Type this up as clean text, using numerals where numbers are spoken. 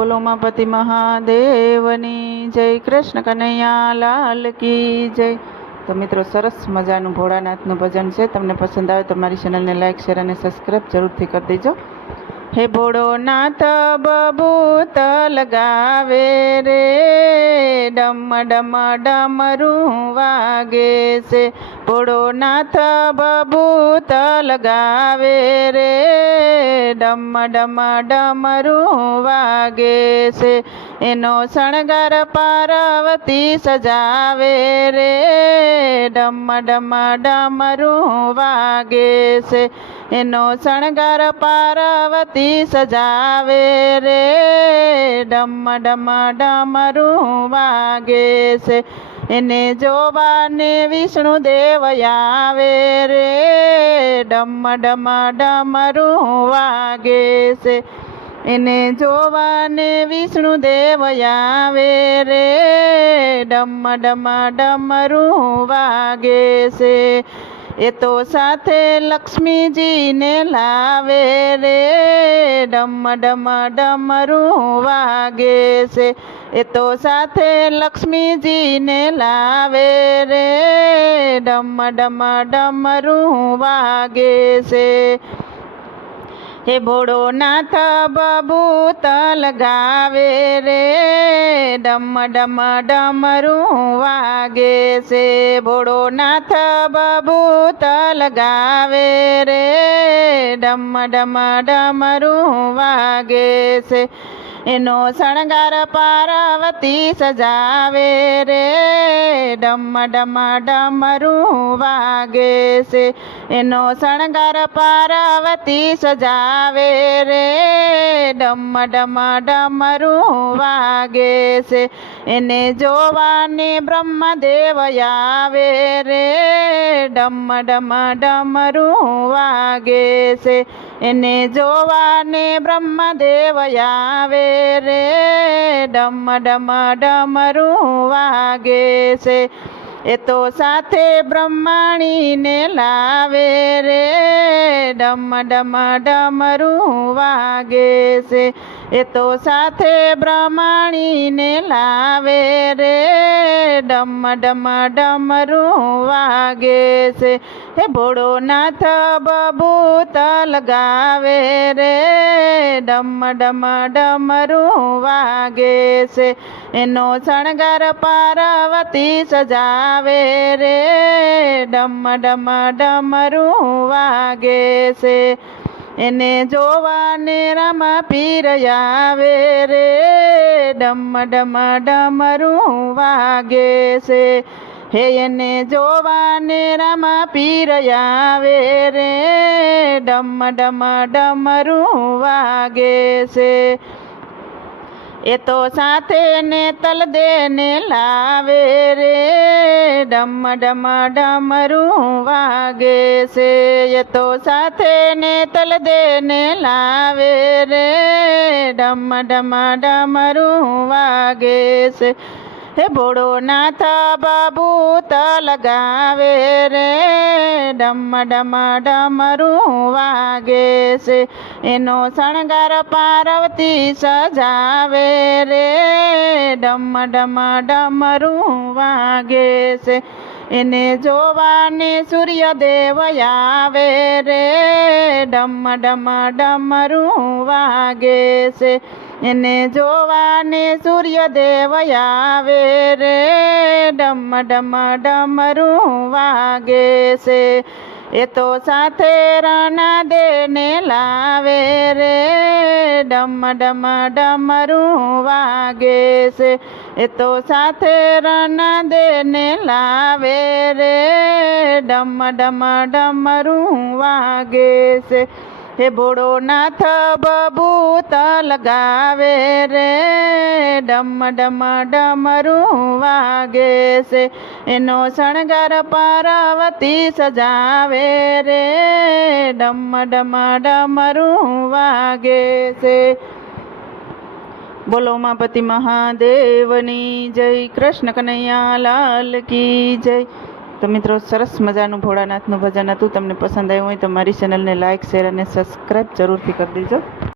બોલો ઉમાપતિ મહાદેવની જય, કૃષ્ણ કનૈયા લાલ કી જય। તો મિત્રો, સરસ મજાનું ભોળાનાથનું ભજન છે। તમને પસંદ આવે તો મારી ચેનલને લાઇક, શેર અને સબસ્ક્રાઈબ જરૂરથી કરી દેજો। હે ભોળોનાથ બબૂત લગાવે રે, ડમ ડમ ડમરું વાગે છે। ભોળોનાથ બબૂત લગાવે રે, ડમ ડમ ડમરું વાગે છે। એનો શણગાર પાર્વતી સજાવે રે, ડમ ડમ ડમરું વાગે છે। એનો શણગાર પાર્વતી સજાવે રે, ડમ ડમ ડમરું વાગે છે। એને જોવાને વિષ્ણુદેવ આવે રે, ડમ ડમ ડમરું વાગે છે। એને જોવાને વિષ્ણુદેવ આવે રે, ડમ ડમ ડમરું વાગે છે। એ તો સાથે લક્ષ્મીજીને લાવે રે, ડમ ડમ ડમરું વાગે છે। એ તો સાથે લક્ષ્મીજીને લાવે રે, ડમ ડમ ડમરું વાગે છે। હે ભોળોનાથ બબૂત લગાવે રે, ડમ ડમ ડમરું વાગે છે। ભોળોનાથ બબૂત લગાવે રે, ડમ ડમ ડમરું વાગે છે। એનો શણગાર પાર્વતી સજાવે રે, ડમ ડમ ડમરું વાગે છે। એનો શણગાર પાર્વતી સજાવે રે, ડમ ડમ ડમરું વાગે છે। એને જોવાને બ્રહ્મદેવ આવે રે, ડમ ડમ ડમરું વાગે છે। એને જોવાને બ્રહ્મદેવ આવે રે, ડમ ડમ ડમરું વાગે છે। એ તો સાથે બ્રહ્માણીને લાવે રે, ડમ ડમ ડમરું વાગે છે। એ તો સાથે બ્રહ્માણીને લાવે રે, ડમ ડમ ડમરું વાગે છે। હે ભોળોનાથ બબૂત લગાવે રે, ડમ ડમ ડમરું વાગે છે। એનો શણગાર પાર્વતી સજાવે રે, ડમ ડમ ડમરું વાગે છે। એને જોવાને રામા પીર આવે રે, ડમ ડમ ડમરું વાગે છે। હે એને જોવાને રામા પીર આવે રે, ડમ ડમ ડમરું વાગે છે। એ તો સાથે ને તલદેને લાવે રે, ડમ ડમ ડમરું વાગે છે। એ તો સાથે ને તલદેને લાવે રે, ડમ ડમ ડમરું વાગે છે। હે ભોળોનાથ બબૂત લગાવે રે, ડમ ડમ ડમરું વાગે છે। એનો શણગાર પાર્વતી સજાવે રે, ડમ ડમ ડમરું વાગે છે। એને જોવાને સૂર્યદેવ આવે રે, ડમ ડમ ડમરું વાગે છે। એને જોવાને સૂર્યદેવ આવે રે, ડમ ડમ ડમરું વાગે છે। એ તો સાથે રણાદેને લાવે રે, ડમ ડમ ડમરું વાગે છે। એ તો સાથે રણાદેને લાવે રે, ડમ ડમ ડમરું વાગે છે। હે ભોળોનાથ બબૂત લગાવે રે, ડમ ડમ ડમરું વાગે છે। એનો શણગાર પાર્વતી સજાવે રે, ડમ ડમ ડમરું વાગે છે। બોલો ઉમાપતિ મહાદેવની જય, કૃષ્ણ કનૈયા લાલ કી જય। તો મિત્રો, સરસ મજાનું ભોળાનાથનું ભજન હતું। તમને પસંદ આવ્યું હોય તો મારી ચેનલને લાઇક, શેર અને સબસ્ક્રાઈબ જરૂરથી કરી દેજો।